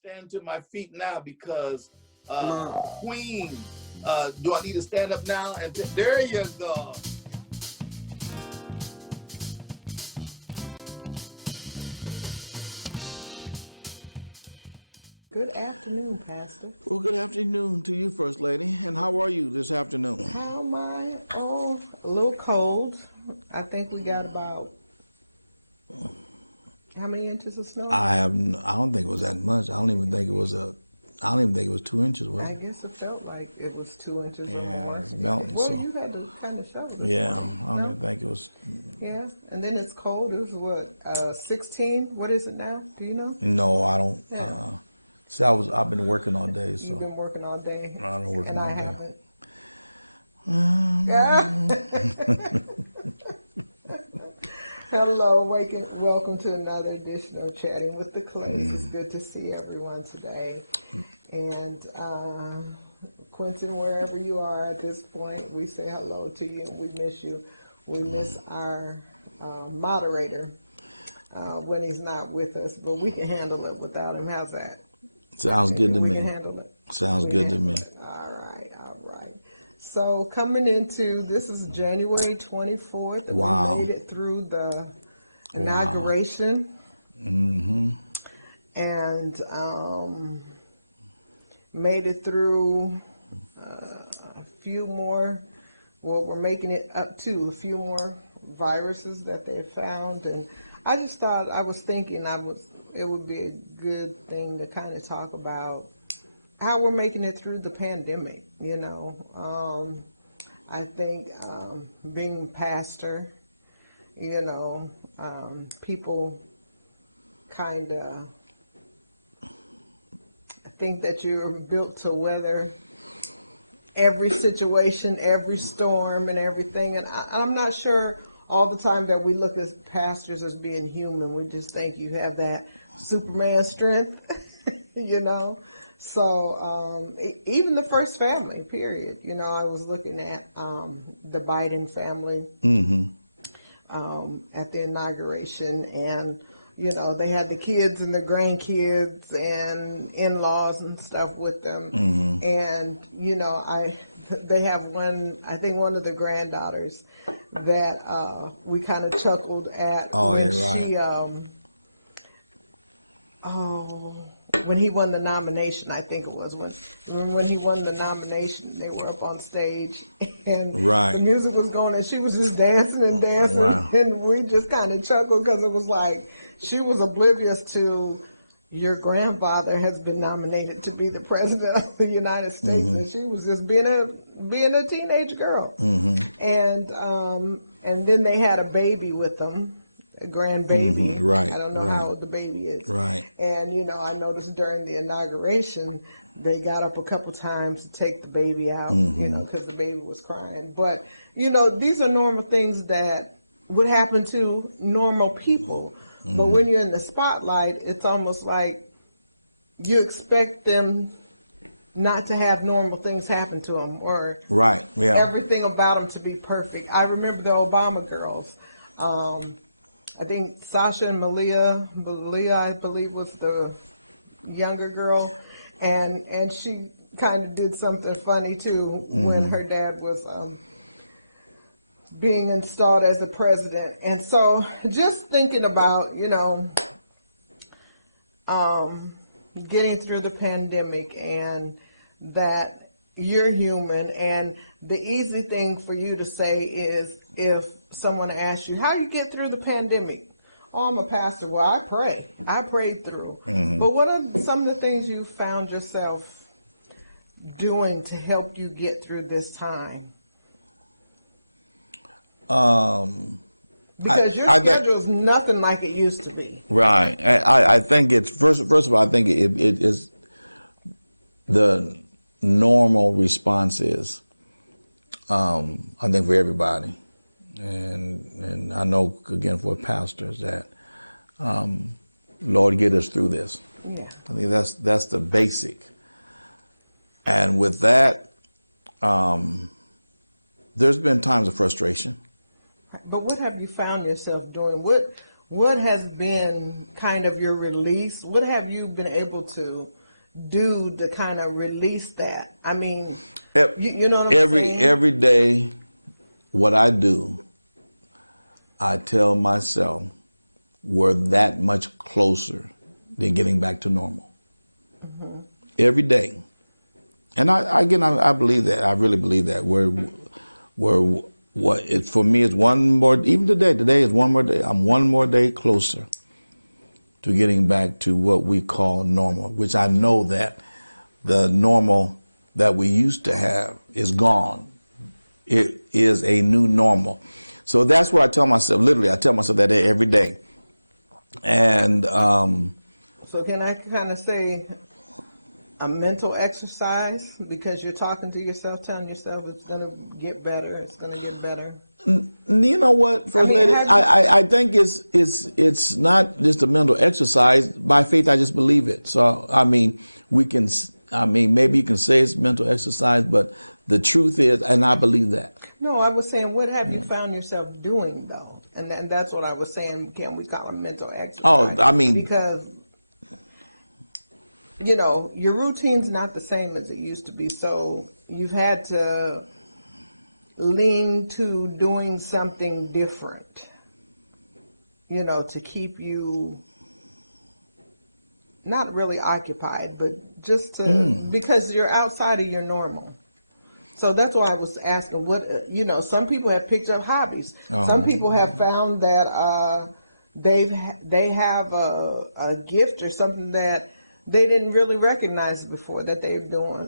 stand to my feet now because Queen, do I need to stand up now? And there you go. Good afternoon, Pastor. Well, good afternoon to you, First Lady. And how are you this afternoon? How am I? Oh, a little cold. I think we got about how many inches of snow? I don't think it was that much. I don't even think it was 2 inches, was I it? guess it felt like it was 2 inches Yeah, or more. it's melting. Well, So you had to kind of show it. yeah, I don't even think it was. Yeah, and then it's cold. It was what, 16? What is it now? Do you know? No, I don't. Yeah. See, I've been working all day, so You've been working all day. I've been working and all I day. haven't. Hello, welcome to another edition of Chatting with the Clays. It's good to see everyone today. And Quentin, wherever you are at this point, we say hello to you. We miss you. We miss our moderator when he's not with us, but we can handle it without him. How's that? Sounds good to me. We can handle it. Sounds good to me. All right. So coming into, this is January 24th, and Wow. we made it through the inauguration. Mm-hmm. And made it through a few more, well, we're making it up to a few more viruses that they found. And I just thought, I was thinking it would be a good thing to kind of talk about how we're making it through the pandemic, you know. I think being pastor, you know, people kind of think that you're built to weather every situation, every storm and everything. And I'm not sure all the time that we look at pastors as being human. We just think you have that Superman strength, you know. So even the first family, period. You know, I was looking at the Biden family at the inauguration, and you know, they had the kids and the grandkids and in-laws and stuff with them. Mm-hmm. And you know, they have I think one of the granddaughters that we kind of chuckled at when she when he won the nomination. I think it was when he won the nomination, they were up on stage and the music was going and she was just dancing and dancing. Wow. And we just kind of chuckled because it was like she was oblivious to your grandfather has been nominated to be the president of the United States. Mm-hmm. And she was just being a teenage girl. Mm-hmm. And then they had a baby with them, a grandbaby. Mm-hmm. Right. I don't know how old the baby is. Right. And, you know, I noticed during the inauguration, they got up a couple times to take the baby out, you know, because the baby was crying. But, you know, these are normal things that would happen to normal people. Mm-hmm. But when you're in the spotlight, it's almost like you expect them not to have normal things happen to them or everything about them to be perfect. I remember the Obama girls. I think Sasha and Malia, I believe, was the younger girl, and she kind of did something funny too when her dad was being installed as the president. And so, just thinking about, you know, getting through the pandemic and that you're human, and the easy thing for you to say is if someone asks you, how you get through the pandemic? Oh, I'm a pastor. Well, I pray. I prayed through. Mm-hmm. But what are some of the things you found yourself doing to help you get through this time? Because your schedule is nothing like it used to be. Right. I think it's, first of all, I think it is the normal response is, I think for everybody, and I know, again, for pastors that, Lord, get us through this. Yeah. I think that's the basic. And with that, there's been times of frustration. But what have you found yourself doing? what has been kind of your release? What have you been able to do to kind of release that? I mean, you know what I'm saying? Every day, what I do, I tell myself we're that much closer than getting back to normal. Mm-hmm. Every day. And I believe that. I really believe that. For me, it's one more, even today is one more day. I'm one more day closer to getting back to what we call normal, which I know that the normal that we used to have is gone. It is a new normal. So that's what I tell myself. Literally, I tell myself that every day. And so can I kind of say a mental exercise, because you're talking to yourself, telling yourself it's going to get better, it's going to get better? You know what, First Lady? I think it's not just a mental exercise. By faith, I just believe it. So, I mean, maybe you can say it's mental exercise, but the truth is, and I believe that. No, I was saying, what have you found yourself doing, though? And that's what I was saying. Can we call it mental exercise? Oh, I mean, because you know, your routine's not the same as it used to be. So you've had to lean to doing something different, you know, to keep you not really occupied, but just to, because you're outside of your normal. So that's why I was asking what, you know, some people have picked up hobbies. Some people have found that they have a gift or something that they didn't really recognize before that they're doing.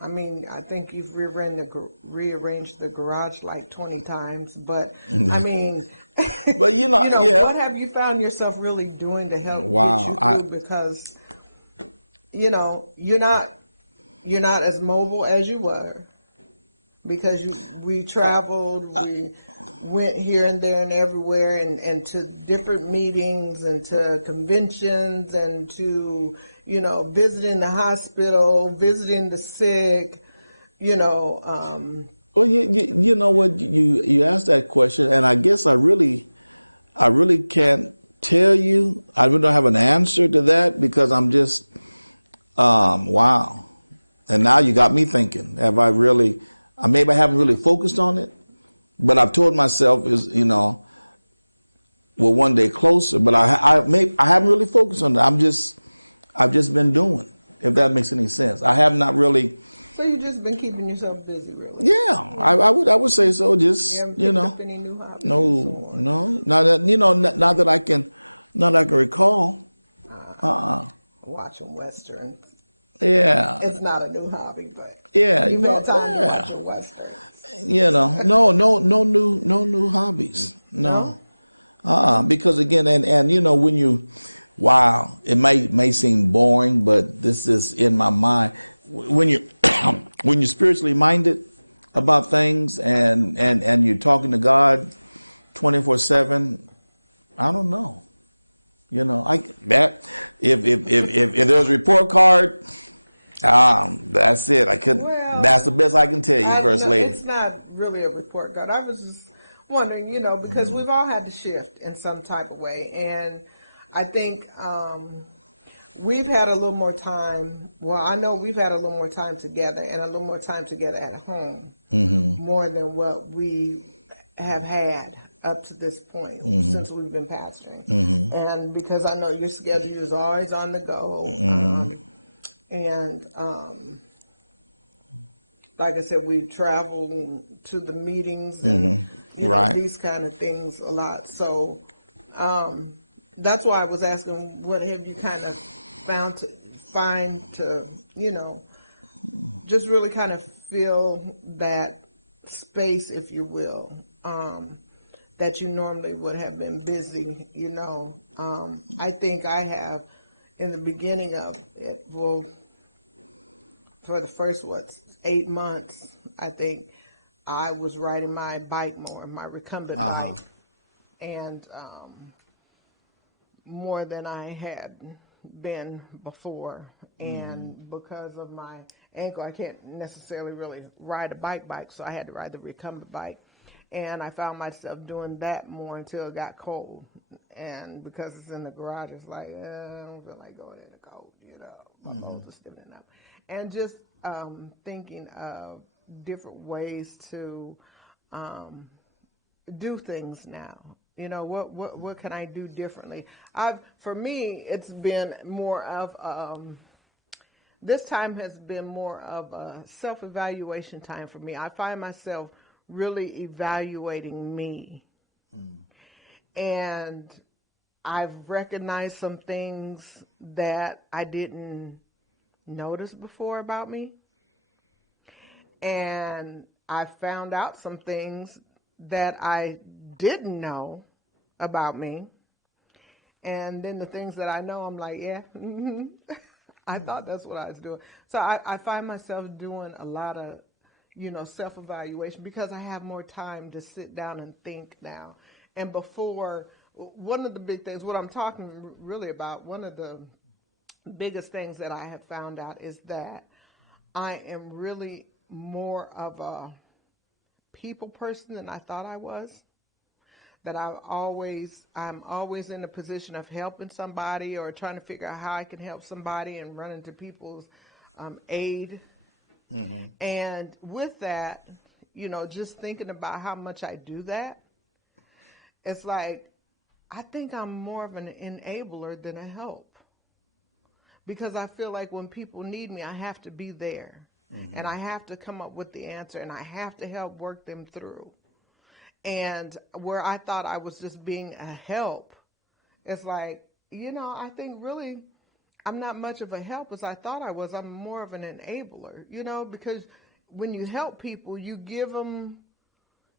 I mean, I think you've rearranged the garage like 20 times, but I mean, but you know, yeah. What have you found yourself really doing to help get you through? Because, you know, you're not as mobile as you were, because we traveled, we went here and there and everywhere, and to different meetings and to conventions and to, you know, visiting the hospital, visiting the sick, you know. Well, you know what, you asked that question, and I guess I really can't tell you. I really don't have an answer to that, because I'm just, wow. And now you got me thinking, maybe I haven't really focused on it, but I've told myself we're one day closer, but I haven't really focused on it. I've just been doing, if that makes any sense. I have not really. So you've just been keeping yourself busy, really? Yeah, I would say so. Just, you haven't picked up any new hobbies? No, not that I can recall. Watching westerns. Yeah. It's not a new hobby, but yeah, you've had time to watch your westerns. You know, no new hobbies. No. Because again, and you know, when it may seem boring, but this is in my mind. When you when you're spiritually minded about things and you're talking to God 24/7, I don't know. You know, if there's a report card, that's it. That's the best I can tell you, First Lady. It's not really a report card. I was just wondering, you know, because we've all had to shift in some type of way, and I think we've had a little more time. Well, I know we've had a little more time together, and a little more time together at home, more than what we have had up to this point since we've been pastoring. And because I know your schedule is always on the go, and like I said, we travel to the meetings and you know, these kind of things a lot. So that's why I was asking, what have you kind of find to, you know, just really kind of fill that space, if you will, that you normally would have been busy, you know. I think I have, in the beginning of it, well, for the first, 8 months, I think I was riding my bike more, my recumbent bike, and more than I had been before. And because of my ankle, I can't necessarily really ride a bike, so I had to ride the recumbent bike. And I found myself doing that more until it got cold. And because it's in the garage, it's like, I don't feel like going in the cold, my clothes are stiffening up. And just thinking of different ways to do things now. What can I do differently? For me, it's been more of this time has been more of a self-evaluation time for me. I find myself really evaluating me. And I've recognized some things that I didn't notice before about me. And I found out some things that I didn't know about me. And then the things that I know, I'm like, yeah, I thought that's what I was doing. So I find myself doing a lot of, self-evaluation because I have more time to sit down and think now. And before, one of the big things, what I'm talking really about, one of the biggest things that I have found out is that I am really more of a people person than I thought I was. That I'm always in a position of helping somebody or trying to figure out how I can help somebody and run into people's aid. And with that, just thinking about how much I do that, it's like, I think I'm more of an enabler than a help. Because I feel like when people need me, I have to be there. And I have to come up with the answer and I have to help work them through. And where I thought I was just being a help, it's like, I think really I'm not much of a help as I thought I was. I'm more of an enabler, because when you help people, you give them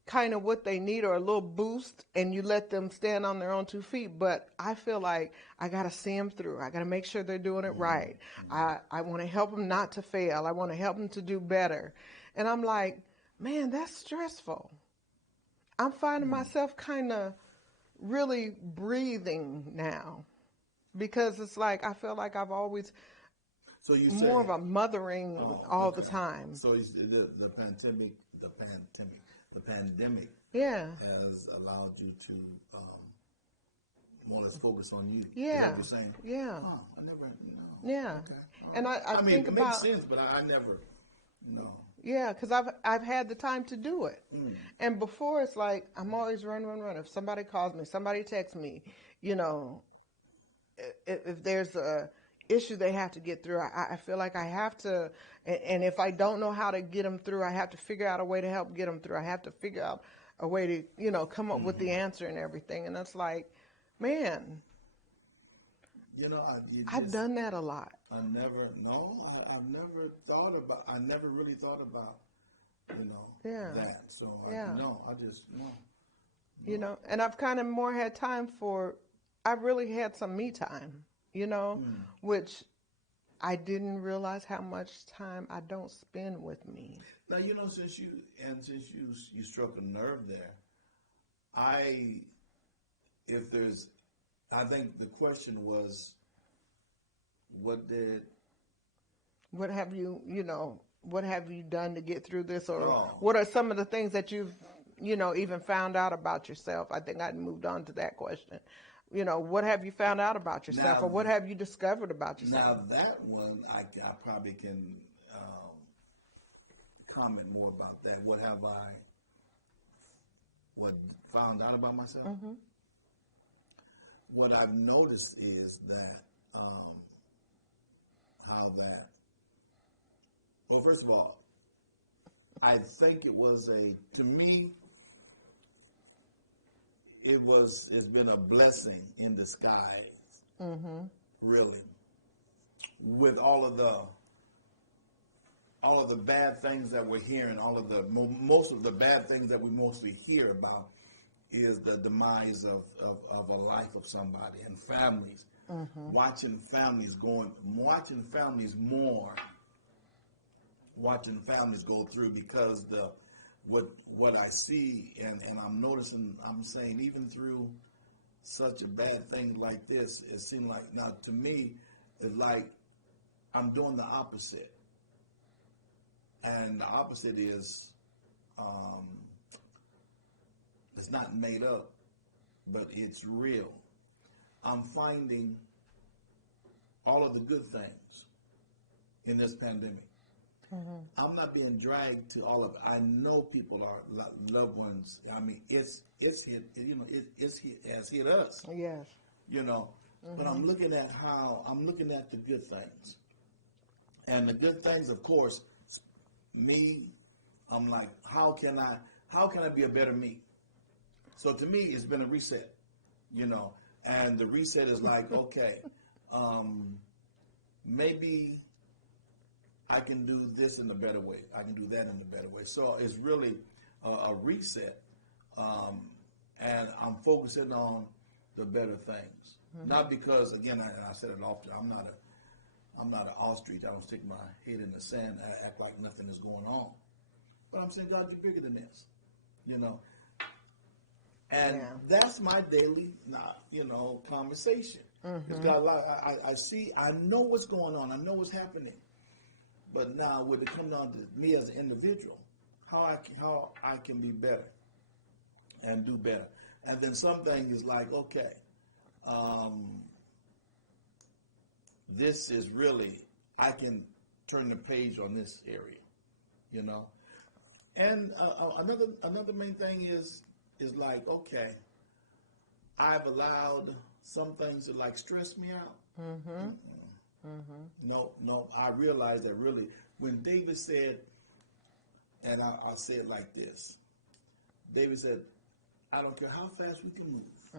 kind of what they need or a little boost and you let them stand on their own 2 feet. But I feel like I got to see them through. I got to make sure they're doing it right. I want to help them not to fail. I want to help them to do better. And I'm like, man, that's stressful. I'm finding myself kind of really breathing now because it's like I feel like I've always So you more say, of a mothering all the time. So the pandemic Yeah. has allowed you to more or less focus on you. Yeah. Is that what you're saying? Yeah. Oh, I never, no. Yeah. Okay. All And right. I mean, think it makes about- sense, but I never, no. Yeah, because I've had the time to do it. And before it's like I'm always run. If somebody calls me, somebody texts me, if there's a issue they have to get through, I feel like I have to, and if I don't know how to get them through, I have to figure out a way to help get them through. I have to figure out a way to, come up with the answer and everything. And it's like, man, I've done that a lot. I've never really thought about, Yeah. that. So no. And I've kind of more had time I really had some me time, which I didn't realize how much time I don't spend with me. Now, since you struck a nerve there, I think the question was, what have you done to get through this? Or Oh. what are some of the things that you've, even found out about yourself? I think I moved on to that question. What have you found out about yourself? Now, or what have you discovered about Now yourself? that one, I probably can comment more about that. What have I found out about myself? What I've noticed is that well, first of all, I think to me, it's been a blessing in disguise, really, with all of the bad things that we're hearing, most of the bad things that we mostly hear about is the demise of a life of somebody and families. Watching families mourn, watching families go through because what I see and I'm noticing, I'm saying even through such a bad thing like this, it seems like now to me it's like I'm doing the opposite. And the opposite is it's not made up, but it's real. I'm finding all of the good things in this pandemic. I'm not being dragged to all of it. I know people are loved ones. I mean, it's hit. You know, it has hit us. Yes. You know, but I'm looking at the good things, and the good things, of course, me. I'm like, how can I be a better me? So to me, it's been a reset. You know, and the reset is like, okay, maybe I can do this in a better way. I can do that in a better way. So it's really a reset, and I'm focusing on the better things. Not because, again, and I said it often, I'm not an ostrich. I don't stick my head in the sand. I act like nothing is going on. But I'm saying, God, you're bigger than this, you know. And that's my daily, conversation. It's got a lot. I know what's going on. I know what's happening. But now, when it comes down to me as an individual, how I can be better and do better. And then something is like, okay, this is really, I can turn the page on this area, you know. And another main thing is like, okay, I've allowed some things to like stress me out. No, I realize that really when David said, and I'll say it like this, David said, I don't care how fast we can move,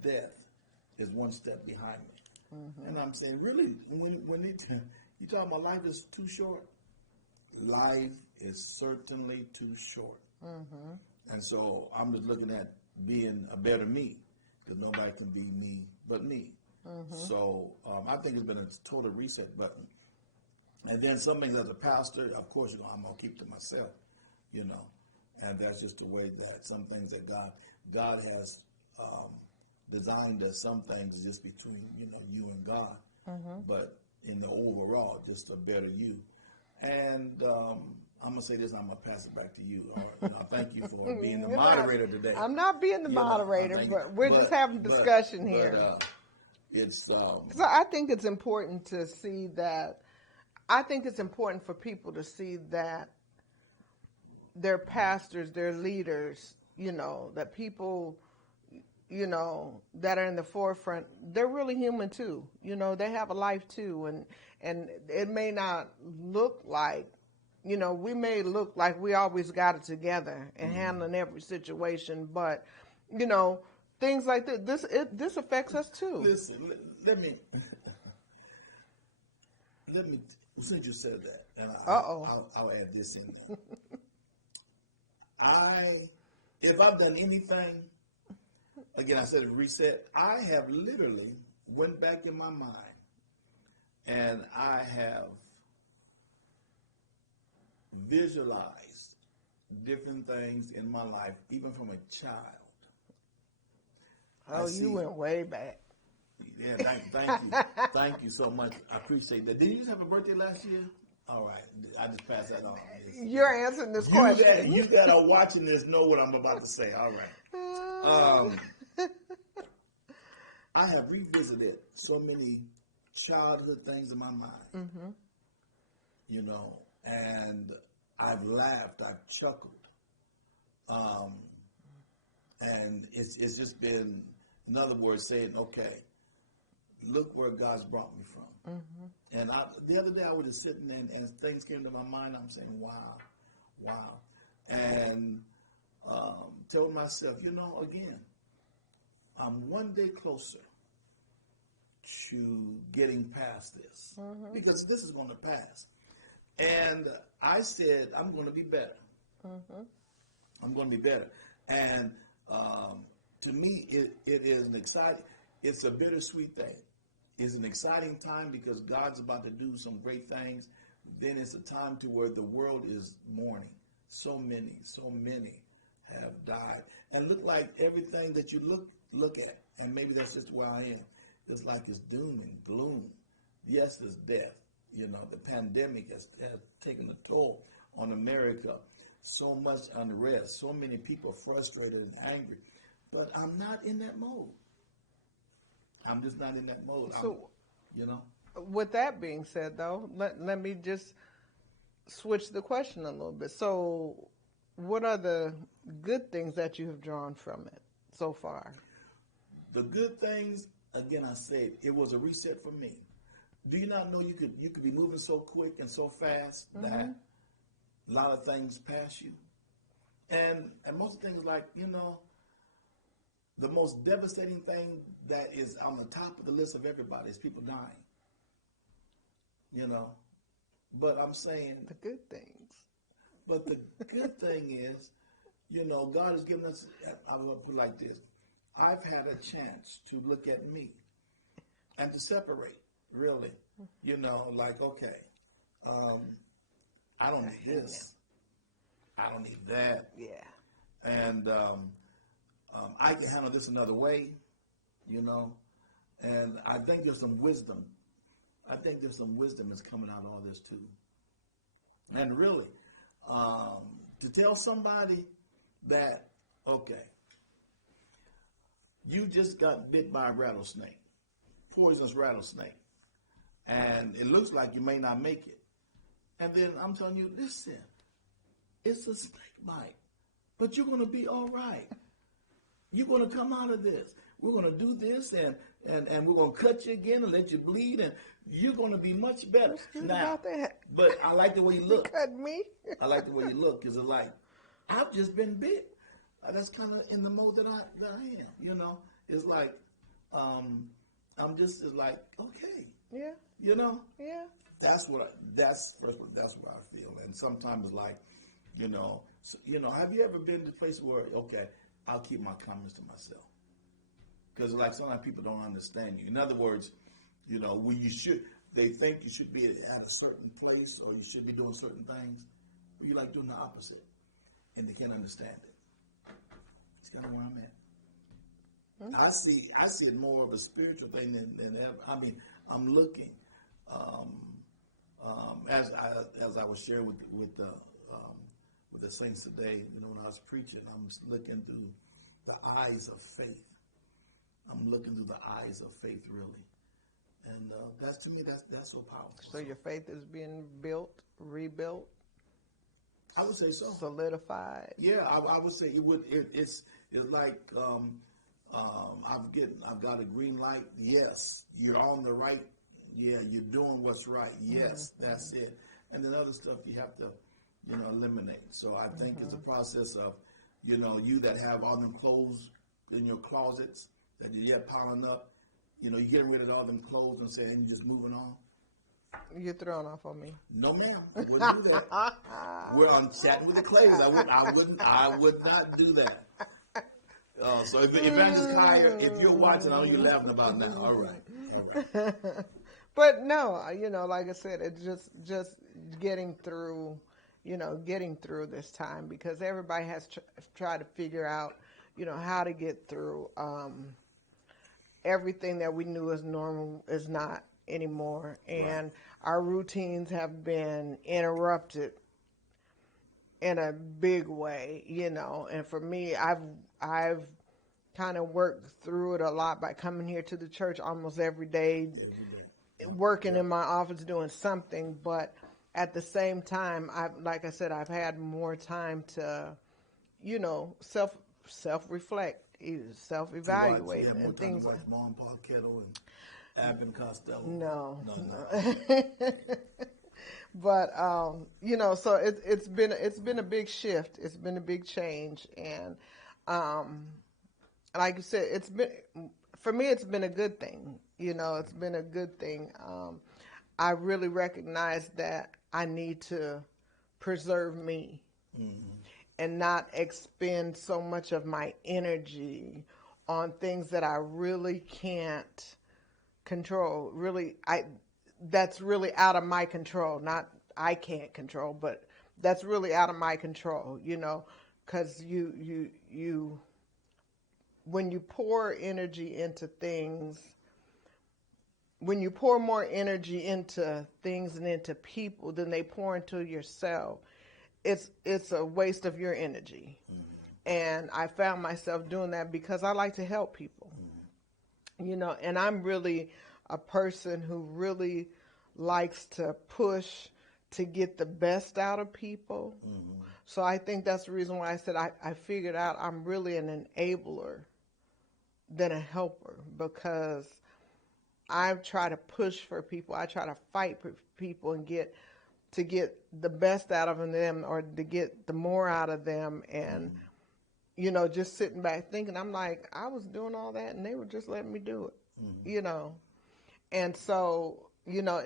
death is one step behind me. And I'm saying, really, when you talk about life is too short, life is certainly too short. And so I'm just looking at being a better me, because nobody can be me but me. So I think it's been a total reset button. And then something as a pastor, of course, I'm going to keep to myself, you know. And that's just the way that some things that God has designed us. Some things just between, you and God. But in the overall, just a better you. And I'm going to say this, I'm going to pass it back to you. Or, thank you for being the moderator today. I'm not being the moderator, but we're just having a discussion here. But it's... So I think it's important to see that, I think it's important for people to see that their pastors, their leaders, that people, that are in the forefront, they're really human too. They have a life too. And it may not look like, we may look like we always got it together and handling every situation, but, things like this affects us too. Listen, let me, since you said that, and I'll add this in there. If I've done anything, again, I said reset, I have literally went back in my mind and I have visualized different things in my life, even from a child. Oh, you went way back. Yeah, thank you. Thank you so much. I appreciate that. Did you just have a birthday last year? All right. I just passed that on. You're answering this question. You that are watching this know what I'm about to say. All right. I have revisited so many childhood things in my mind, and I've laughed, I've chuckled. And it's just been, in other words, saying, okay, look where God's brought me from. And the other day I was just sitting and things came to my mind. I'm saying, wow. And told myself, again, I'm one day closer to getting past this, because this is going to pass. And I said, I'm going to be better. I'm going to be better. And to me, it is it's a bittersweet thing. It's an exciting time because God's about to do some great things. Then it's a time to where the world is mourning. So many have died. And look like everything that you look at, and maybe that's just where I am, it's like it's doom and gloom. Yes, there's death. The pandemic has taken a toll on America. So much unrest, so many people frustrated and angry. But I'm not in that mode. I'm just not in that mode. So, you know. with that being said, though, let me just switch the question a little bit. So, what are the good things that you have drawn from it so far? The good things, again, I said, it was a reset for me. Do you not know you could be moving so quick and so fast that a lot of things pass you? And most of the things, like, the most devastating thing that is on the top of the list of everybody is people dying. But I'm saying The good things. But the good thing is, God has given us, I will put it like this, I've had a chance to look at me and to separate, really. Like, okay, I don't need this. I don't need that. Yeah. And I can handle this another way, And I think there's some wisdom. I think there's some wisdom that's coming out of all this, too. And really, to tell somebody that, okay, you just got bit by a rattlesnake, poisonous rattlesnake, and it looks like you may not make it. And then I'm telling you, listen, it's a snake bite, but you're going to be all right. You're going to come out of this. We're going to do this, and we're going to cut you again and let you bleed, and you're going to be much better. Now, but I like the way you look. Cut me. I like the way you look, because it's like, I've just been bit. That's kind of in the mode that I am, It's like, I'm just like, okay. Yeah. Yeah. That's what I feel. And sometimes it's like, have you ever been to a place where, okay, I'll keep my comments to myself? Because like sometimes people don't understand you. In other words, they think you should be at a certain place or you should be doing certain things, but you like doing the opposite, and they can't understand it. It's kind of where I'm at. I see it more of a spiritual thing than ever. I mean, I'm looking, as I was sharing with the saints today. When I was preaching, I'm looking through the eyes of faith. I'm looking through the eyes of faith, really, and that's, to me, that's so powerful. So your faith is being built, rebuilt. I would say so. Solidified. Yeah, I would say it would. It's like I've got a green light. Yes, you're on the right. Yeah, you're doing what's right. Yes, that's it. And then other stuff you have to, eliminate. So I think it's a process of, you that have all them clothes in your closets that you're yet piling up. You're getting rid of all them clothes and saying you're just moving on. You're throwing off on me. No, ma'am, I wouldn't do that. We're on Chatting with the Clays. I would not do that. So if Evangelist Kyer, if you're watching, I know you're laughing about now. All right. But no, like I said, it's just getting through, this time, because everybody has tried to figure out, how to get through. Everything that we knew as normal is not anymore, and right. Our routines have been interrupted in a big way, And for me, I've kind of worked through it a lot by coming here to the church almost every day. Every day. Yep. Working in my office doing something, but at the same time, like I said, I've had more time to, self-reflect, self-evaluate. You have more time to watch Mom, Pa Kettle and Abbott and Costello. No. Okay. But so it's been a big shift. It's been a big change, and like you said, for me, it's been a good thing. It's been a good thing. I really recognize that I need to preserve me and not expend so much of my energy on things that I really can't control. That's really out of my control. Not I can't control, but that's really out of my control, because you when you pour energy into things, when you pour more energy into things and into people than they pour into yourself, it's a waste of your energy. And I found myself doing that because I like to help people. You know, and I'm really a person who really likes to push to get the best out of people. So I think that's the reason why I said I figured out I'm really an enabler than a helper, because I try to push for people. I try to fight for people and get the best out of them, or to get the more out of them. And you know, just sitting back thinking, I'm like, I was doing all that and they were just letting me do it. You know, and so, you know,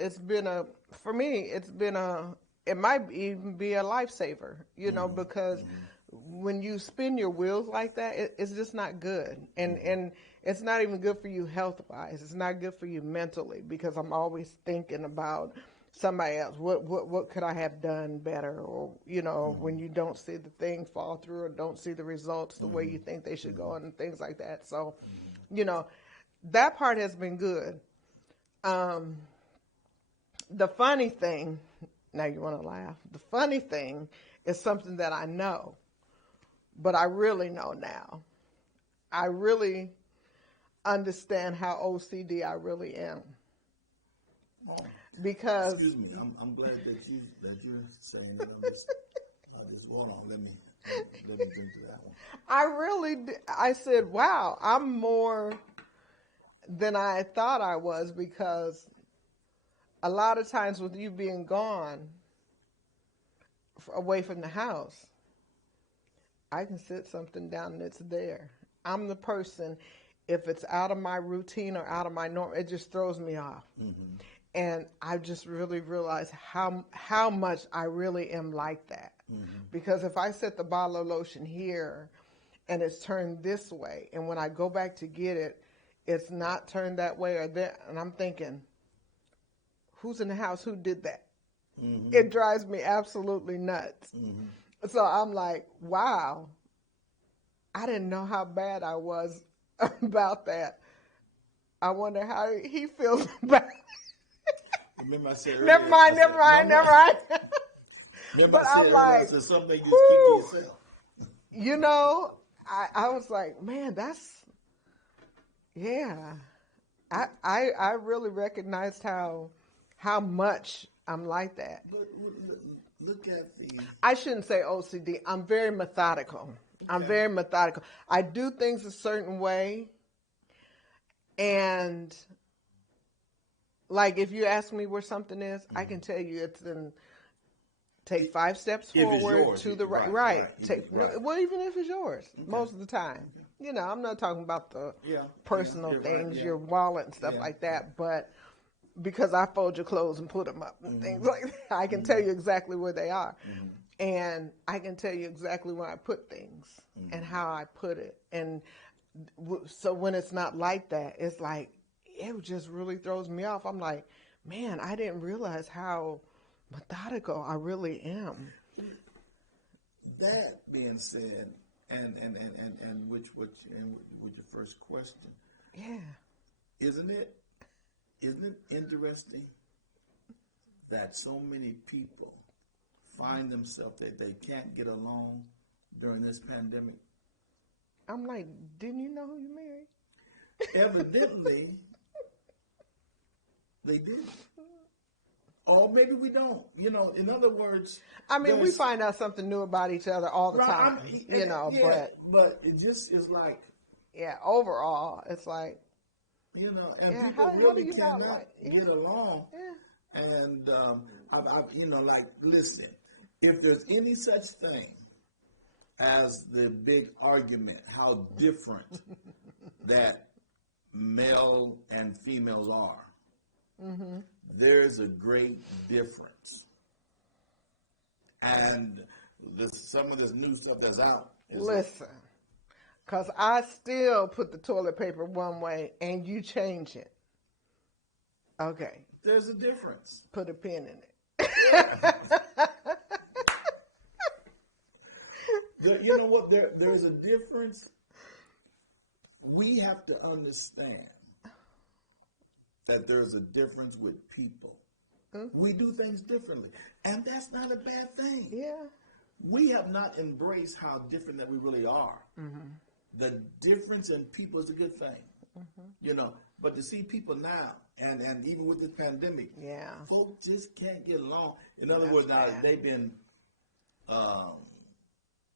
for me, it might even be a lifesaver, you know, because when you spin your wheels like that, it's just not good. And it's not even good for you health-wise. It's not good for you mentally, because I'm always thinking about somebody else. What could I have done better? Or, you know, when you don't see the thing fall through, or don't see the results the way you think they should go, and things like that. So, you know, that part has been good. The funny thing, now you want to laugh, the funny thing is something that I know, but I really know now. I really understand how OCD I really am. Oh, Because excuse me. I'm glad that you're saying it. I'll just hold on. Let me drink to that one. I said, wow, I'm more than I thought I was, because a lot of times with you being gone away from the house, I can set something down and it's there. I'm the person, if it's out of my routine or out of my norm, it just throws me off. And I just really realized how much I really am like that. Because if I set the bottle of lotion here and it's turned this way, and when I go back to get it, it's not turned that way or that, and I'm thinking, who's in the house? Who did that? It drives me absolutely nuts. So I'm like, wow, I didn't know how bad I was about that. I wonder how he feels about it. Remember I said earlier. Never mind. Remember I said earlier, I said something you just keep to yourself. You know, I was like, man, yeah. I really recognized how much I'm like that. But look at the. I shouldn't say OCD. I'm very methodical. Okay. I'm very methodical. I do things a certain way, and like if you ask me where something is, I can tell you it's in. Take 5 steps If forward it's yours, to the right. Right. Well, even if it's yours, most of the time. Okay. You know, I'm not talking about the personal things, right, your wallet and stuff like that, but because I fold your clothes and put them up and things like that, I can tell you exactly where they are. And I can tell you exactly where I put things and how I put it. And so when it's not like that, it's like, it just really throws me off. I'm like, man, I didn't realize how methodical I really am. That being said, and with your first question, isn't it interesting that so many people find themselves that they can't get along during this pandemic? I'm like, didn't you know who you married? Evidently, they didn't. Or maybe we don't. You know, in other words, I mean, we find out something new about each other all the time. But it just is like, overall, it's like, and people really cannot get along. And I've like, listen, if there's any such thing as the big argument, how different that male and females are. There's a great difference. And some of this new stuff that's out is listen, because I still put the toilet paper one way and you change it. Okay. There's a difference. Put a pin in it. You know what? There's a difference. We have to understand that there's a difference with people. We do things differently. And that's not a bad thing. Yeah. We have not embraced how different that we really are. The difference in people is a good thing. But to see people now, and even with this pandemic, Yeah. folk just can't get along. In other words, now they've been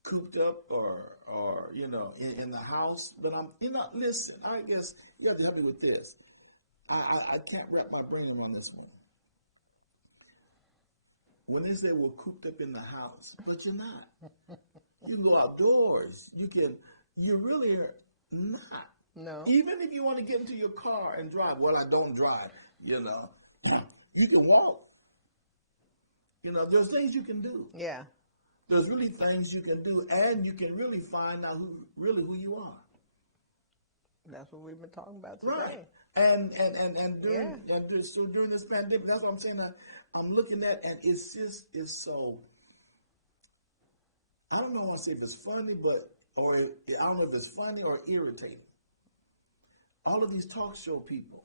cooped up or in the house. But listen, I guess you have to help me with this. I can't wrap my brain around this one. When they say we're cooped up in the house, but you're not. You can go outdoors. You really are not. No. Even if you want to get into your car and drive. Well, I don't drive, You can walk. There's things you can do. Yeah. There's really things you can do, and you can really find out who you are. That's what we've been talking about today. Right. And during this pandemic, that's what I'm saying. I'm looking at, and it's so. I don't know. I want to say if it's funny, I don't know if it's funny or irritating. All of these talk show people,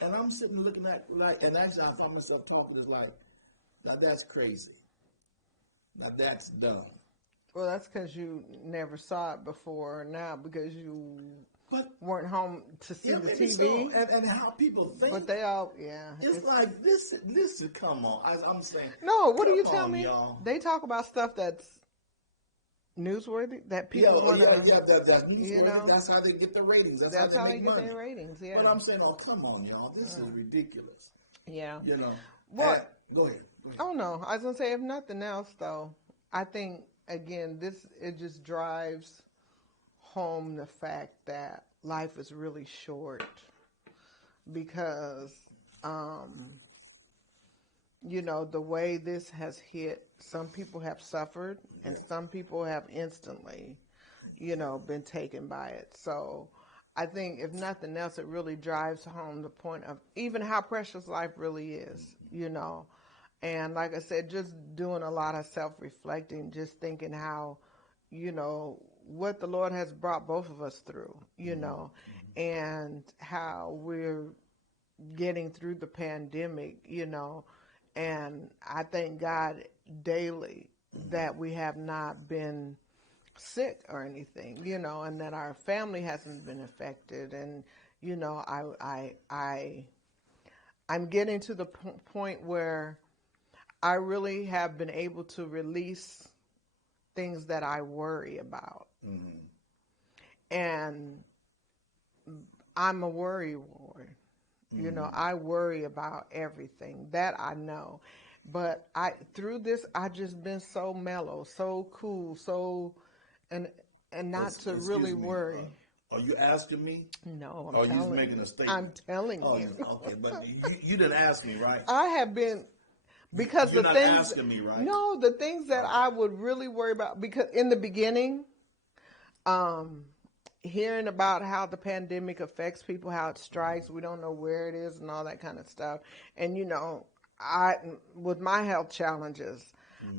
and I'm sitting looking at and actually I find myself talking is like, now that's crazy. Now that's dumb. Well, that's because you never saw it before. Now because you weren't home to see the maybe TV. so. And how people think. But they all, It's like this is come on. I'm saying. No, what do you tell on, me? Y'all. They talk about stuff that's newsworthy. That people. That's newsworthy. That's how they get their ratings. That's how they make money. Their ratings, yeah. But I'm saying, come on, y'all. This is ridiculous. Yeah. And go ahead. Oh no, I was gonna say if nothing else though, I think again it just drives home the fact that life is really short because the way this has hit, some people have suffered and some people have instantly been taken by it. So I think if nothing else, it really drives home the point of even how precious life really is, And like I said, just doing a lot of self-reflecting, just thinking how, what the Lord has brought both of us through, and how we're getting through the pandemic, and I thank God daily that we have not been sick or anything, and that our family hasn't been affected. And, I'm getting to the point where I really have been able to release things that I worry about. Mm-hmm. And I'm a worry ward. Mm-hmm. I worry about everything. That I know. But through this, I've just been so mellow, so cool, so and not to really worry. Are you asking me? No. Or are you just making a statement? I'm telling you. Oh, okay. But you didn't ask me, right? I have been. Because you're not asking me, right? No, the things that I would really worry about, because in the beginning, hearing about how the pandemic affects people, how it strikes, we don't know where it is and all that kind of stuff. And, with my health challenges,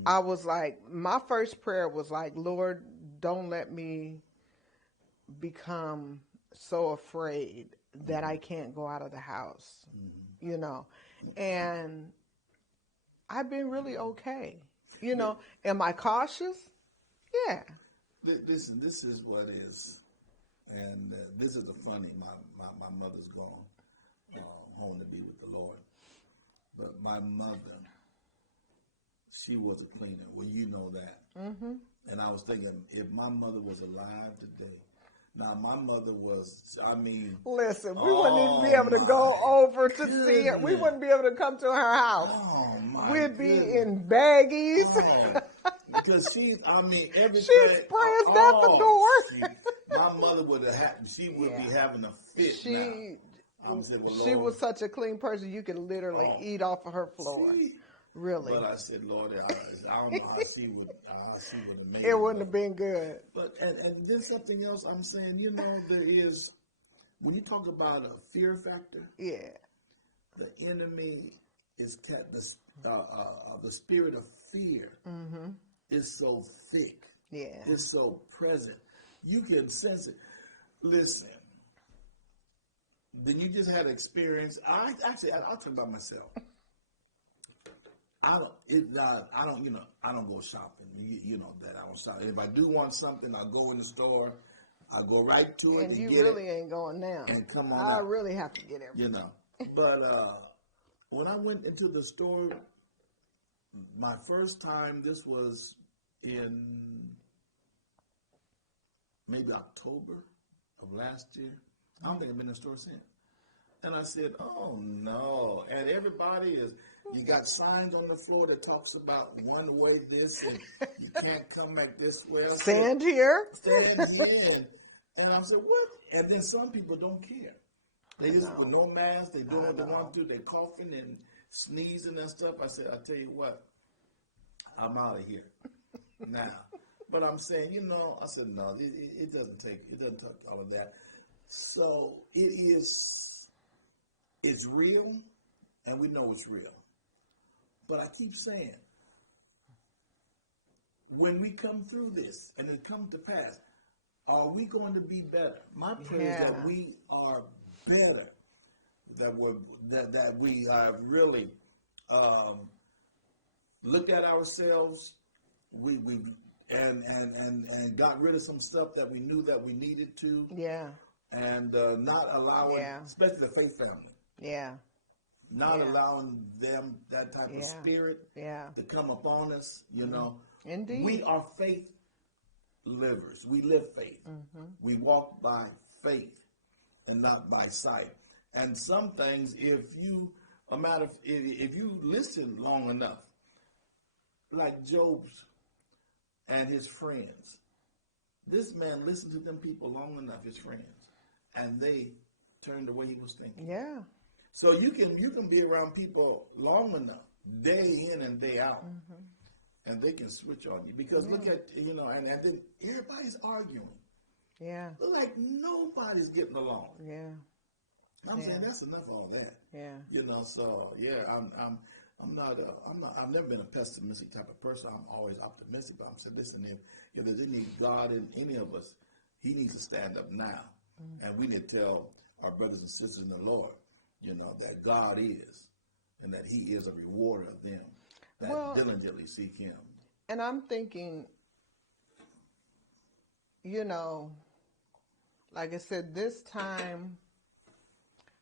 I was like, my first prayer was like, Lord, don't let me become so afraid that I can't go out of the house, and I've been really okay. Am I cautious? Yeah. Listen, this is what is, and this is the funny. My mother's gone home to be with the Lord, but my mother, she was a cleaner. Well, you know that. Mm-hmm. And I was thinking, if my mother was alive today. Now, my mother was, listen, we wouldn't even be able to go over to see her. We wouldn't be able to come to her house. Oh, my goodness. We'd be in baggies. Oh, because everything. She's pressed out the door. My mother would be having a fit now. I'm saying, well, Lord. She was such a clean person, you could literally eat off of her floor. Really? But I said, Lord, I don't know how she would have made it. It wouldn't have been good. But and then something else I'm saying, there is, when you talk about a fear factor, the enemy is the spirit of fear is so thick. Yeah. It's so present. You can sense it. Listen. Then you just had an experience. I'll talk about myself. I don't go shopping. You know that I don't shop. If I do want something, I'll go in the store. I go right to it And to you get really it ain't going now. and come on I out. really have to get everything. You know. But when I went into the store, my first time, this was in maybe October of last year. I don't think I've been in the store since. And I said, oh no. And everybody is, you got signs on the floor that talks about one way this and you can't come back this way. And I Stand said, here. stand here. And I said, what? And then some people don't care. They just, with no mask, they doing what they want to. They coughing and sneezing and stuff. I said, I tell you what, I'm out of here now. But I'm saying, you know, I said, no, it doesn't take all of that. So it's real, and we know it's real. But I keep saying, when we come through this and it come to pass, are we going to be better? My prayer is that we are better, that we have really looked at ourselves, we've and got rid of some stuff that we knew that we needed to. Yeah. And not allowing, especially the faith family. Yeah. Not allowing them, that type of spirit to come upon us, you know. Indeed. We are faith livers. We live faith. We walk by faith and not by sight. And some things, if you listen long enough, like Job's and his friends, this man listened to them people long enough, his friends, and they turned the way he was thinking. Yeah. So you can be around people long enough, day in and day out, and they can switch on you. Because look at, you know, and then everybody's arguing. Yeah. Look like nobody's getting along. Yeah. I'm saying that's enough of all that. Yeah. You know, so yeah, I've never been a pessimistic type of person. I'm always optimistic, but I'm saying, listen, if there's any God in any of us, he needs to stand up now. And we need to tell our brothers and sisters in the Lord, you know, that God is, and that he is a rewarder of them that diligently seek him. And I'm thinking, you know, like I said, this time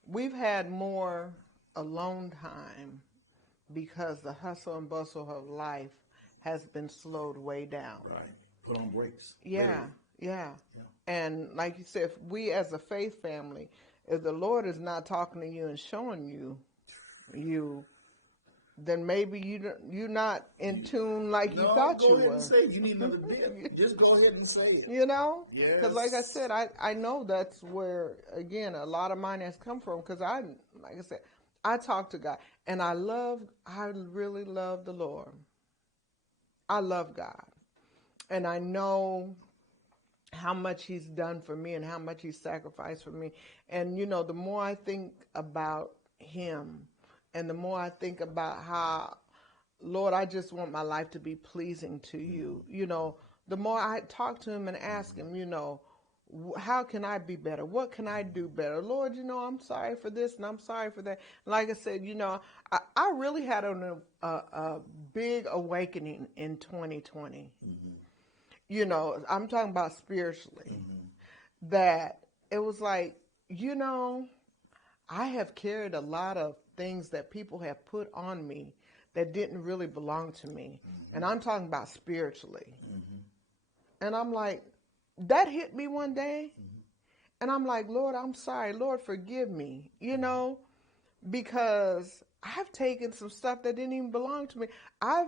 we've had more alone time because the hustle and bustle of life has been slowed way down. Right. Put on brakes. Yeah. Literally. Yeah. Yeah. And like you said, if we as a faith family, if the Lord is not talking to you and showing you, then maybe you're not in tune like you thought you were. No, go ahead and say it. You need another dip. Just go ahead and say it. You know? Yes. Because like I said, I know that's where, again, a lot of mine has come from. Because like I said, I talk to God. And I really love the Lord. I love God. And I know how much he's done for me and how much he sacrificed for me. And, you know, the more I think about him and the more I think about how, Lord, I just want my life to be pleasing to you, you know, the more I talk to him and ask him, you know, how can I be better? What can I do better? Lord, you know, I'm sorry for this and I'm sorry for that. Like I said, you know, I really had a big awakening in 2020. You know, I'm talking about spiritually. That it was like, you know, I have carried a lot of things that people have put on me that didn't really belong to me. And I'm talking about spiritually. And I'm like, that hit me one day. And I'm like, Lord, I'm sorry. Lord, forgive me, you know, because I've taken some stuff that didn't even belong to me. I've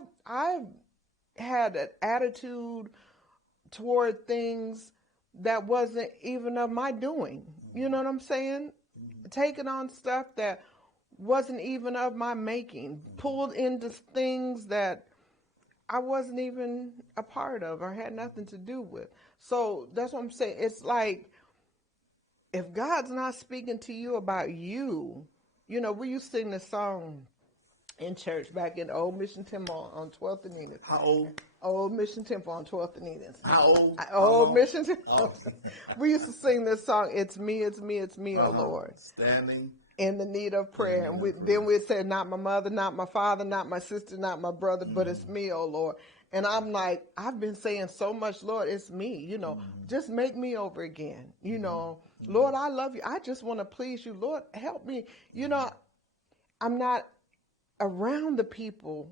had an attitude toward things that wasn't even of my doing. You know what I'm saying? Taking on stuff that wasn't even of my making. Pulled into things that I wasn't even a part of or had nothing to do with. So that's what I'm saying. It's like, if God's not speaking to you about you, you know, we used to sing this song in church back in the Old Mission Temple on 12th and Enid. How old? Old Mission Temple on 12th and Enid. How old? Old Mission Temple. Oh. We used to sing this song, it's me, oh Lord. Standing in the need of prayer. In the need of prayer. Then we say, not my mother, not my father, not my sister, not my brother, but it's me, oh Lord. And I'm like, I've been saying so much, Lord, it's me, just make me over again. Lord, I love you. I just want to please you. Lord, help me. I'm not around the people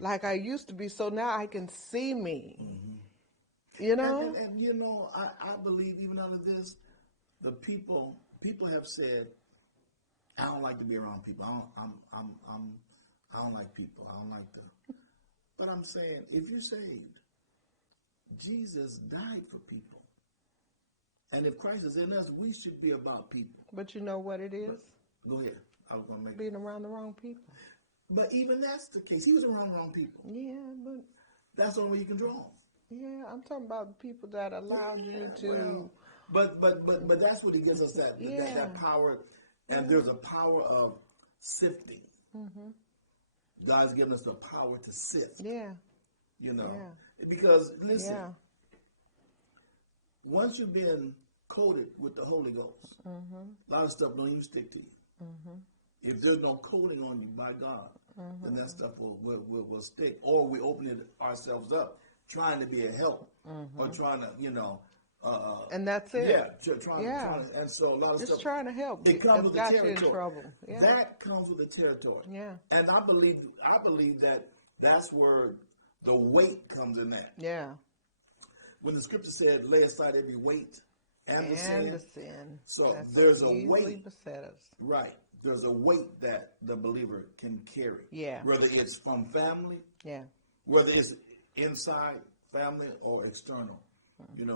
like I used to be, so now I can see me. And I believe even out of this, the people have said, I don't like to be around people. I don't like people. I don't like to. But I'm saying, if you're saved, Jesus died for people. And if Christ is in us, we should be about people. But you know what it is? But, go ahead. I was going to make being around the wrong people. But even that's the case. He was around the wrong people. Yeah, but that's the only way you can draw them. Yeah, I'm talking about the people that allow you to. Well, but that's what he gives us that power, and there's a power of sifting. God's given us the power to sift. Yeah. Because listen, once you've been coated with the Holy Ghost, a lot of stuff don't even stick to you. If there's no coating on you by God, then that stuff will stick. Or we open it ourselves up, trying to be a help, or trying to, and that's it. Yeah, trying to, and so a lot of just stuff. Trying to help. It comes with the territory. Yeah. That comes with the territory. Yeah. And I believe that that's where the weight comes in that. Yeah. When the scripture said, "Lay aside every weight and the sin," so that's there's a weight. Beset us. Right. There's a weight that the believer can carry. Yeah. Whether it's from family. Yeah. Whether it's inside family or external.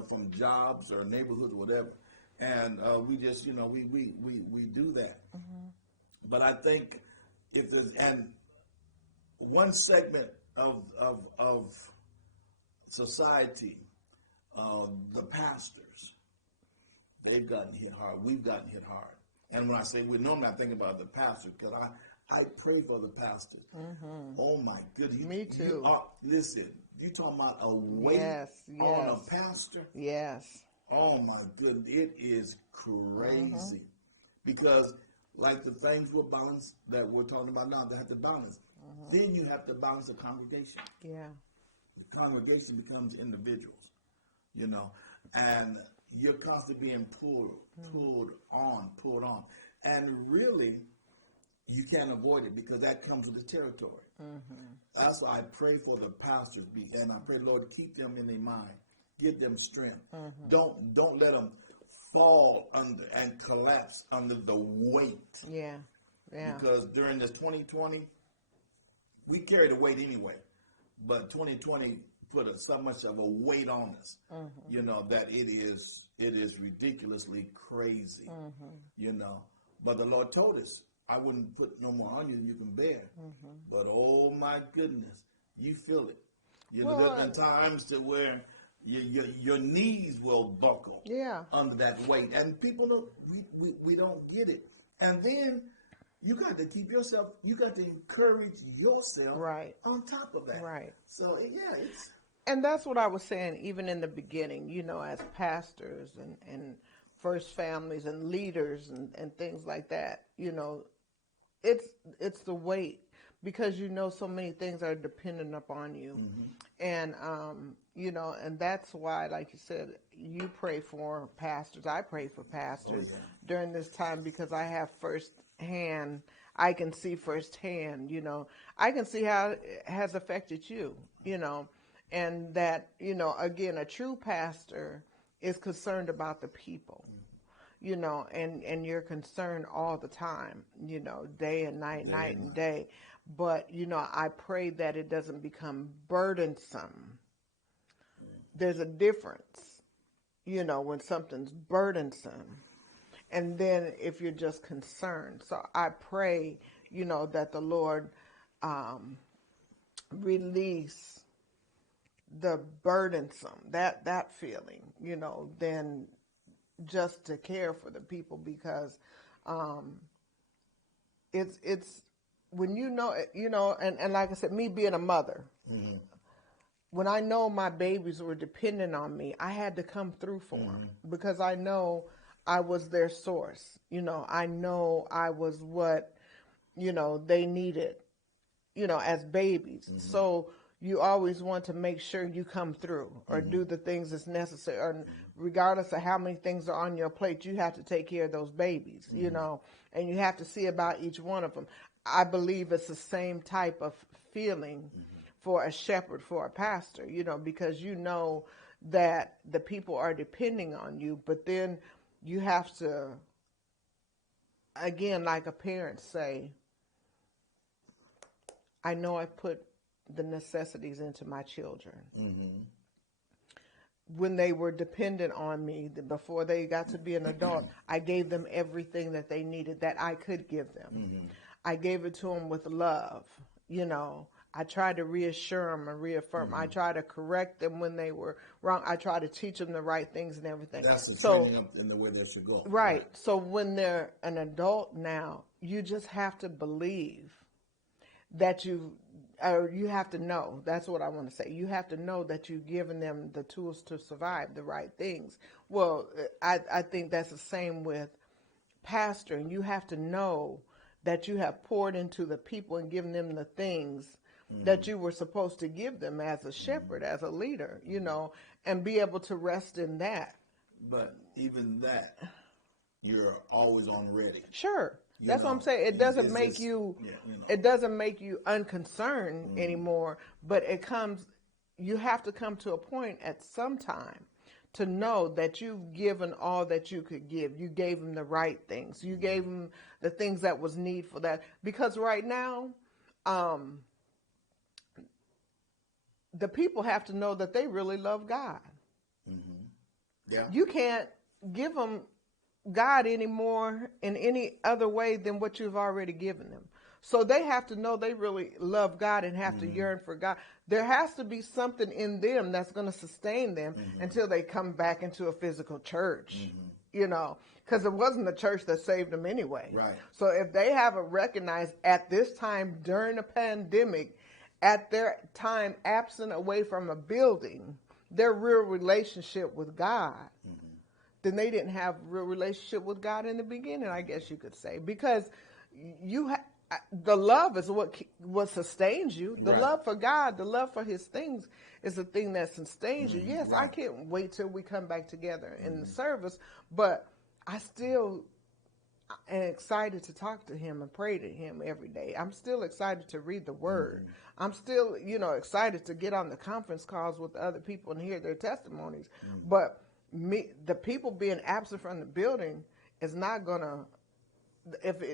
From jobs or neighborhoods, whatever. And we just, we do that. But I think if there's, and one segment of society, the pastors, they've gotten hit hard. We've gotten hit hard. And when I say we, normally I think about the pastors because I pray for the pastors. Oh my goodness. Me too. You are, listen, you talking about a weight on a pastor? Yes. Oh my goodness. It is crazy. Because like the things we're balanced that we're talking about now, they have to balance. Then you have to balance the congregation. Yeah. The congregation becomes individuals, and you're constantly being pulled on. And really, you can't avoid it because that comes with the territory. That's why I pray for the pastors, and I pray, Lord, keep them in their mind, give them strength. Don't let them fall under and collapse under the weight. Yeah. Because during this 2020, we carried the weight anyway, but 2020 put so much of a weight on us, that it is ridiculously crazy, But the Lord told us, I wouldn't put no more on you than you can bear. But oh my goodness, you feel it. There's been times to where your knees will buckle under that weight, and people we don't get it. And then you got to keep yourself. You got to encourage yourself. Right. On top of that. Right. So it's. And that's what I was saying, even in the beginning. As pastors and first families and leaders and things like that. It's the weight. Because so many things are dependent upon you, and and that's why, like you said, you pray for pastors. I pray for pastors during this time because I have firsthand. I can see firsthand. I can see how it has affected you. And that again, a true pastor is concerned about the people. And you're concerned all the time. Day and night, night and day. But, I pray that it doesn't become burdensome. There's a difference, when something's burdensome. And then if you're just concerned. So I pray, that the Lord release the burdensome, that feeling, then just to care for the people because it's when and like I said, me being a mother, when I know my babies were dependent on me, I had to come through for them because I know I was their source. I know I was what, they needed, as babies. Mm-hmm. So you always want to make sure you come through or Mm-hmm. do the things that's necessary. Or Mm-hmm. regardless of how many things are on your plate, you have to take care of those babies, and you have to see about each one of them. I believe it's the same type of feeling for a shepherd, for a pastor, because that the people are depending on you, but then you have to, again, like a parent say, I know I put the necessities into my children. Mm-hmm. When they were dependent on me, before they got to be an adult, I gave them everything that they needed that I could give them. Mm-hmm. I gave it to them with love, I tried to reassure them and reaffirm. I tried to correct them when they were wrong. I tried to teach them the right things and everything. That's the training up in the way they should go. Right. So when they're an adult now, you just have to believe that you have to know. That's what I want to say. You have to know that you've given them the tools to survive, the right things. Well, I think that's the same with pastoring. You have to know that you have poured into the people and given them the things that you were supposed to give them as a shepherd, as a leader, and be able to rest in that. But even that, you're always on ready. Sure. That's what I'm saying. It doesn't make you, it doesn't make you unconcerned anymore, but you have to come to a point at some time to know that you've given all that you could give. You gave them the right things. You gave them the things that was needful. That because right now, the people have to know that they really love God. Mm-hmm. Yeah. You can't give them God anymore in any other way than what you've already given them. So they have to know they really love God and have to yearn for God. There has to be something in them that's going to sustain them until they come back into a physical church, because it wasn't the church that saved them anyway. Right. So if they haven't recognized at this time during the pandemic, at their time absent away from a building, their real relationship with God, then they didn't have real relationship with God in the beginning, I guess you could say, because the love is what sustains you. The love for God, the love for His things is the thing that sustains you. Yes, I can't wait till we come back together in the service, but I still am excited to talk to Him and pray to Him every day. I'm still excited to read the Word. I'm still, excited to get on the conference calls with other people and hear their testimonies. But the people being absent from the building is not gonna,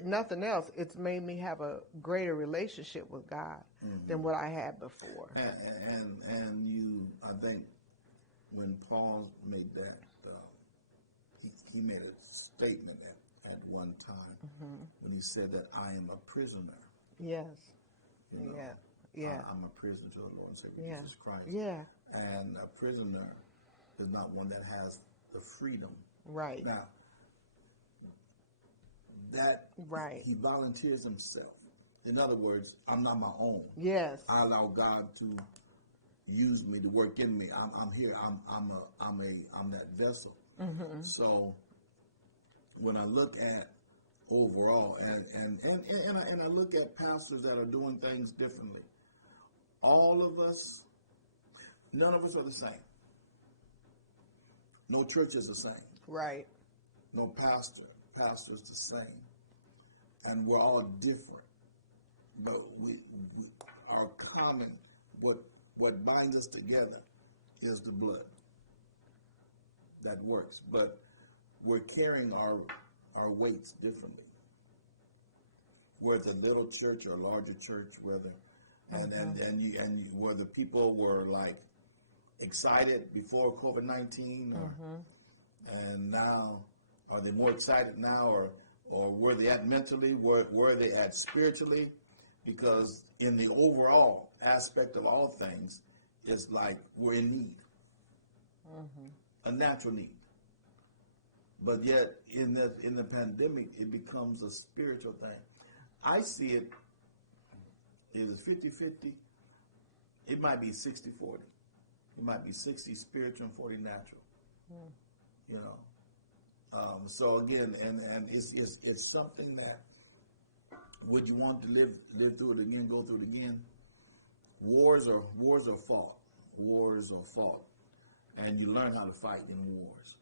nothing else, it's made me have a greater relationship with God than what I had before. And I think when Paul made that, he made a statement at one time when he said that I am a prisoner. Yes. I'm a prisoner to the Lord and Savior Jesus Christ. Yeah. And a prisoner is not one that has the freedom. Right. Now, that he volunteers himself. In other words, I'm not my own. Yes. I allow God to use me, to work in me. I'm here. I'm that vessel. So when I look at overall and I look at pastors that are doing things differently, all of us, none of us are the same. No church is the same. Right. No pastor's the same. And we're all different. But we are common, what binds us together is the blood. That works. But we're carrying our weights differently. Whether a little church or a larger church, whether whether people were like excited before COVID-19 and now are they more excited now or were they at mentally, were they at spiritually? Because in the overall aspect of all things, it's like we're in need, a natural need. But yet in the pandemic, it becomes a spiritual thing. I see it as 50-50. It might be 60-40. It might be 60 spiritual and 40 natural. So again, and it's something that, would you want to live through it again, go through it again? Wars are fought. Wars are fought, and you learn how to fight in wars.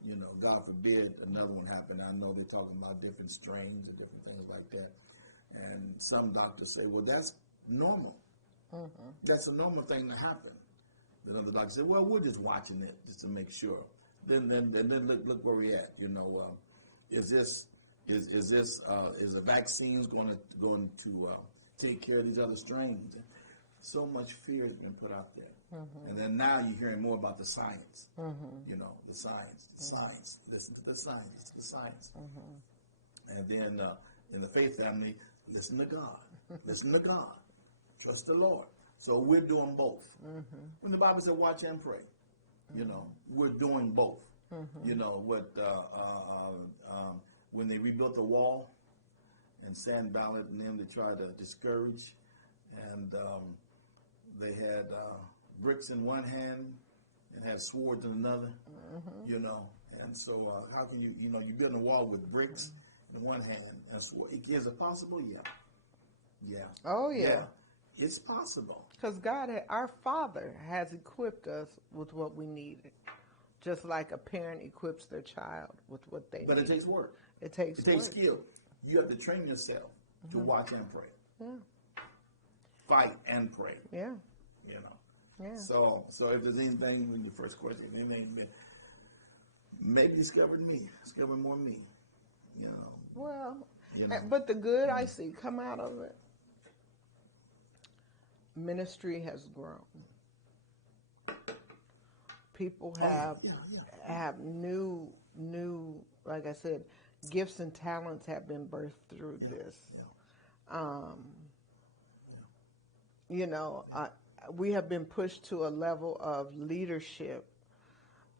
You know, God forbid another one happen. I know they're talking about different strains and different things like that, and some doctors say, well, that's normal. That's a normal thing to happen. Then other doctors say, well, we're just watching it just to make sure. Then look where we're at. You know, is the vaccines going to take care of these other strains? So much fear has been put out there, and then now you're hearing more about the science. You know, the science. Listen to the science. Listen to the science. And then in the faith family, listen to God. Listen to God. Trust the Lord. So we're doing both. When the Bible said, "Watch and pray," you know, we're doing both. You know what? When they rebuilt the wall, and Sanballat and them, they tried to discourage, and they had bricks in one hand and had swords in another. You know, and so how can you know, you're building a wall with bricks in one hand and sword? Is it possible? Yeah. Oh, yeah. Yeah. It's possible. Because our Father, has equipped us with what we needed, just like a parent equips their child with what they But need. it takes work. It takes It takes work. skill. You have to train yourself to watch and pray. Yeah. Fight and pray. Yeah. You know. Yeah. So if there's anything, when your first question, if anything, maybe discovered more of me. You know. Well, You know. but the good I see come out of it. Ministry has grown. People have have new, like I said, gifts and talents have been birthed through this. You know, we have been pushed to a level of leadership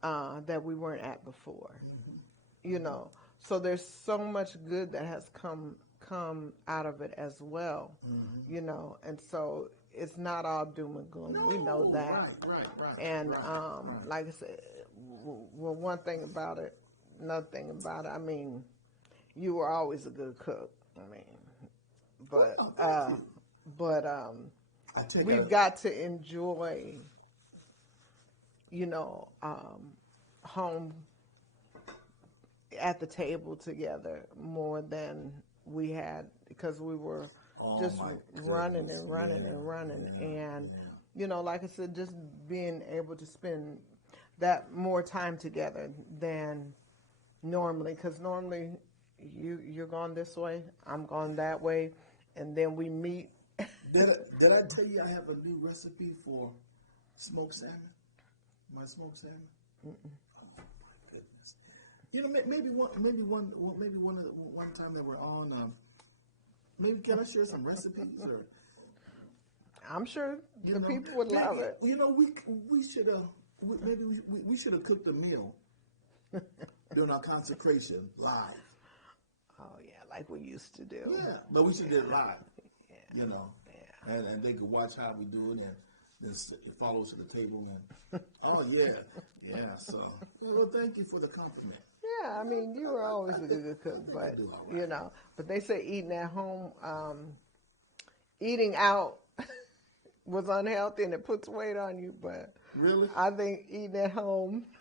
that we weren't at before. You know, so there's so much good that has come out of it as well. You know, and so it's not all doom and gloom. No, we know that. Right. And right. like I said, well, one thing about it, another thing about it, I mean, you were always a good cook. I mean, but well, thank you. But I take we've got to enjoy, you know, home at the table together more than we had, because we were just running and running. And, you know, like I said, just being able to spend that more time together than normally, because normally you're going this way, I'm going that way, and then we meet. Did I tell you I have a new recipe for smoked salmon? My smoked salmon? Oh my goodness! You know, maybe one time that we're on. Maybe can I share some recipes, or? I'm sure you know, people would love it. You know, we should have we should have cooked a meal during our consecration live. Oh yeah, like we used to do. Yeah, but we should have did it live. You know, and they could watch how we do it, and then follow us to the table, and oh yeah. So well, thank you for the compliment. Yeah, I mean, you were always a good cook. I think I do all right. You know, but they say eating at home, eating out was unhealthy and it puts weight on you. But really, I think eating at home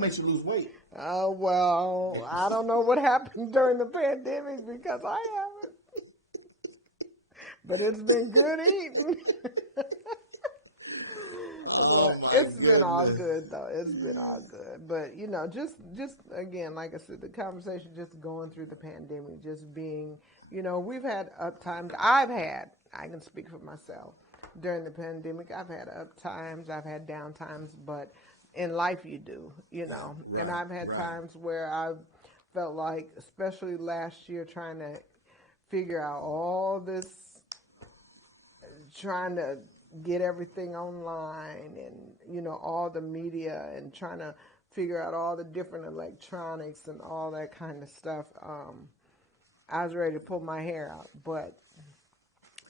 makes you lose weight. Oh well, I don't know what happened during the pandemic because I haven't. But it's been good eating. Oh my goodness! It's been all good though. It's been all good. But you know, just again, like I said, the conversation just going through the pandemic, just being, you know, we've had up times. I can speak for myself. During the pandemic, I've had up times, I've had down times, but in life you do, you know. Yeah, right, and I've had times where I've felt like, especially last year, trying to figure out all this, trying to get everything online and, you know, all the media and trying to figure out all the different electronics and all that kind of stuff. I was ready to pull my hair out, but,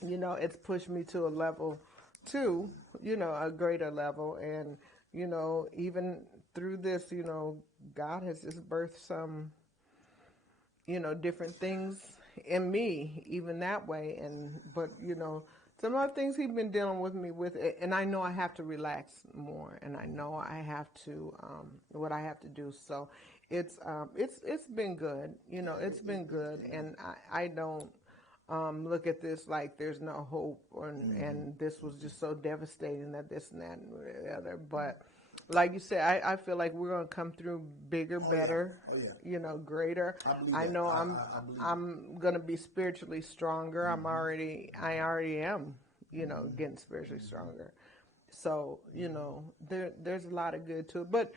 you know, it's pushed me to a level two, you know, a greater level. And, you know, even through this, you know, God has just birthed some, different things in me, even that way. But some other things He's been dealing with me with, and I know I have to relax more, and I know I have to what I have to do. So it's been good, it's been good, and I don't look at this like there's no hope, and this was just so devastating that this and that and the other. But like you said, I feel like we're gonna come through bigger, better, greater. I believe that. I know I believe I'm gonna be spiritually stronger. I already am, getting spiritually stronger. So, there's a lot of good to it. But,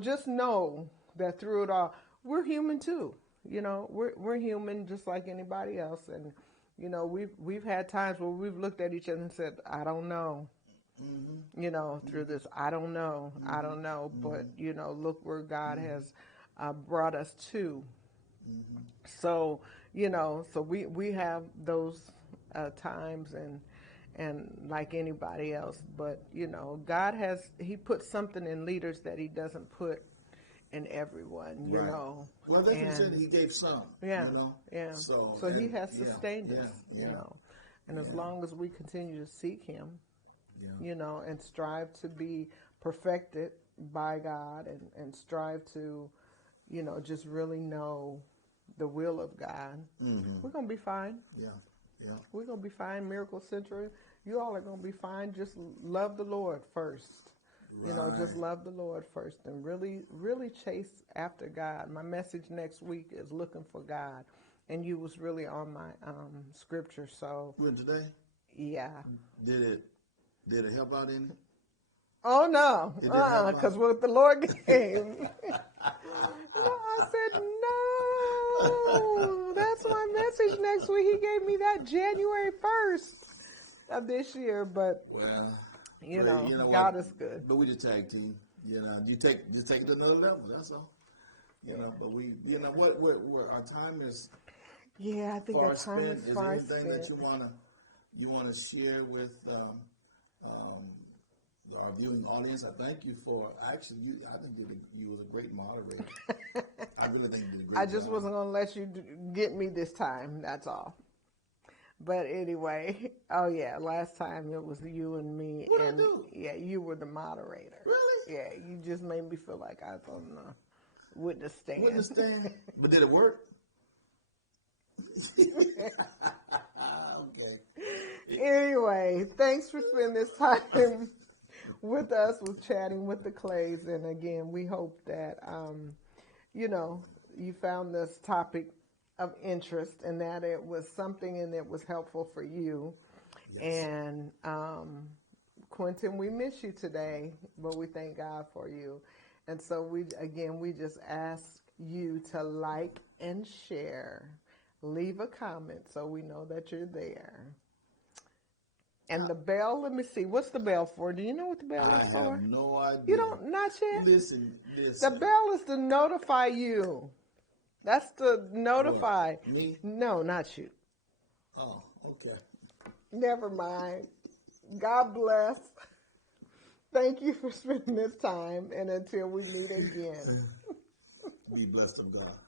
just know that through it all, we're human too. We're human just like anybody else. And, we've had times where we've looked at each other and said, I don't know. Through this, I don't know. But, look where God has brought us to. So, so we have those times and like anybody else, but God He put something in leaders that He doesn't put in everyone, right. Well, that's what He said. He gave some, Yeah. So He has sustained us, and as Yeah. long as we continue to seek Him, Yeah. and strive to be perfected by God, and strive to, just really know the will of God, we're gonna be fine. Yeah. We're gonna be fine. Miracle Century, you all are gonna be fine. Just love the Lord first. Right. Just love the Lord first, and really, really chase after God. My message next week is looking for God, and you was really on my scripture. So When today? Yeah. Did it help out any? Oh no, It didn't help out? because what the Lord gave. I said no. That's my message next week. He gave me that January 1st of this year, but Well, you know what? God is good. But we just tag team. You take it to another level. That's all. But we, what our time is Yeah, I think far the time spent. Is there far anything that spent. you wanna share with our viewing audience? I thank you for I think you was a great moderator. I really think you did a great job. I just wasn't going to let you get me this time. That's all. But anyway, last time it was you and me. What'd I do? Yeah, you were the moderator. Really? Yeah, you just made me feel like I was on the witness stand. Witness stand? But did it work? Okay. Anyway, thanks for spending this time with us, with chatting with the Clays. And again, we hope that, you found this topic of interest and that it was something and it was helpful for you. Yes. And Quentin, we miss you today, but we thank God for you. And so we just ask you to like and share, leave a comment so we know that you're there. And the bell, let me see. What's the bell for? Do you know what the bell is for? I have no idea. You don't, not yet? Listen. The bell is to notify you. That's to notify. What, me? No, not you. Oh, okay. Never mind. God bless. Thank you for spending this time, and until we meet again. Be blessed of God.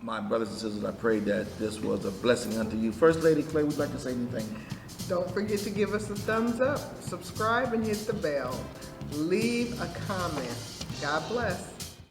My brothers and sisters, I pray that this was a blessing unto you. First Lady Clay, would you like to say anything? Don't forget to give us a thumbs up, subscribe, and hit the bell. Leave a comment. God bless.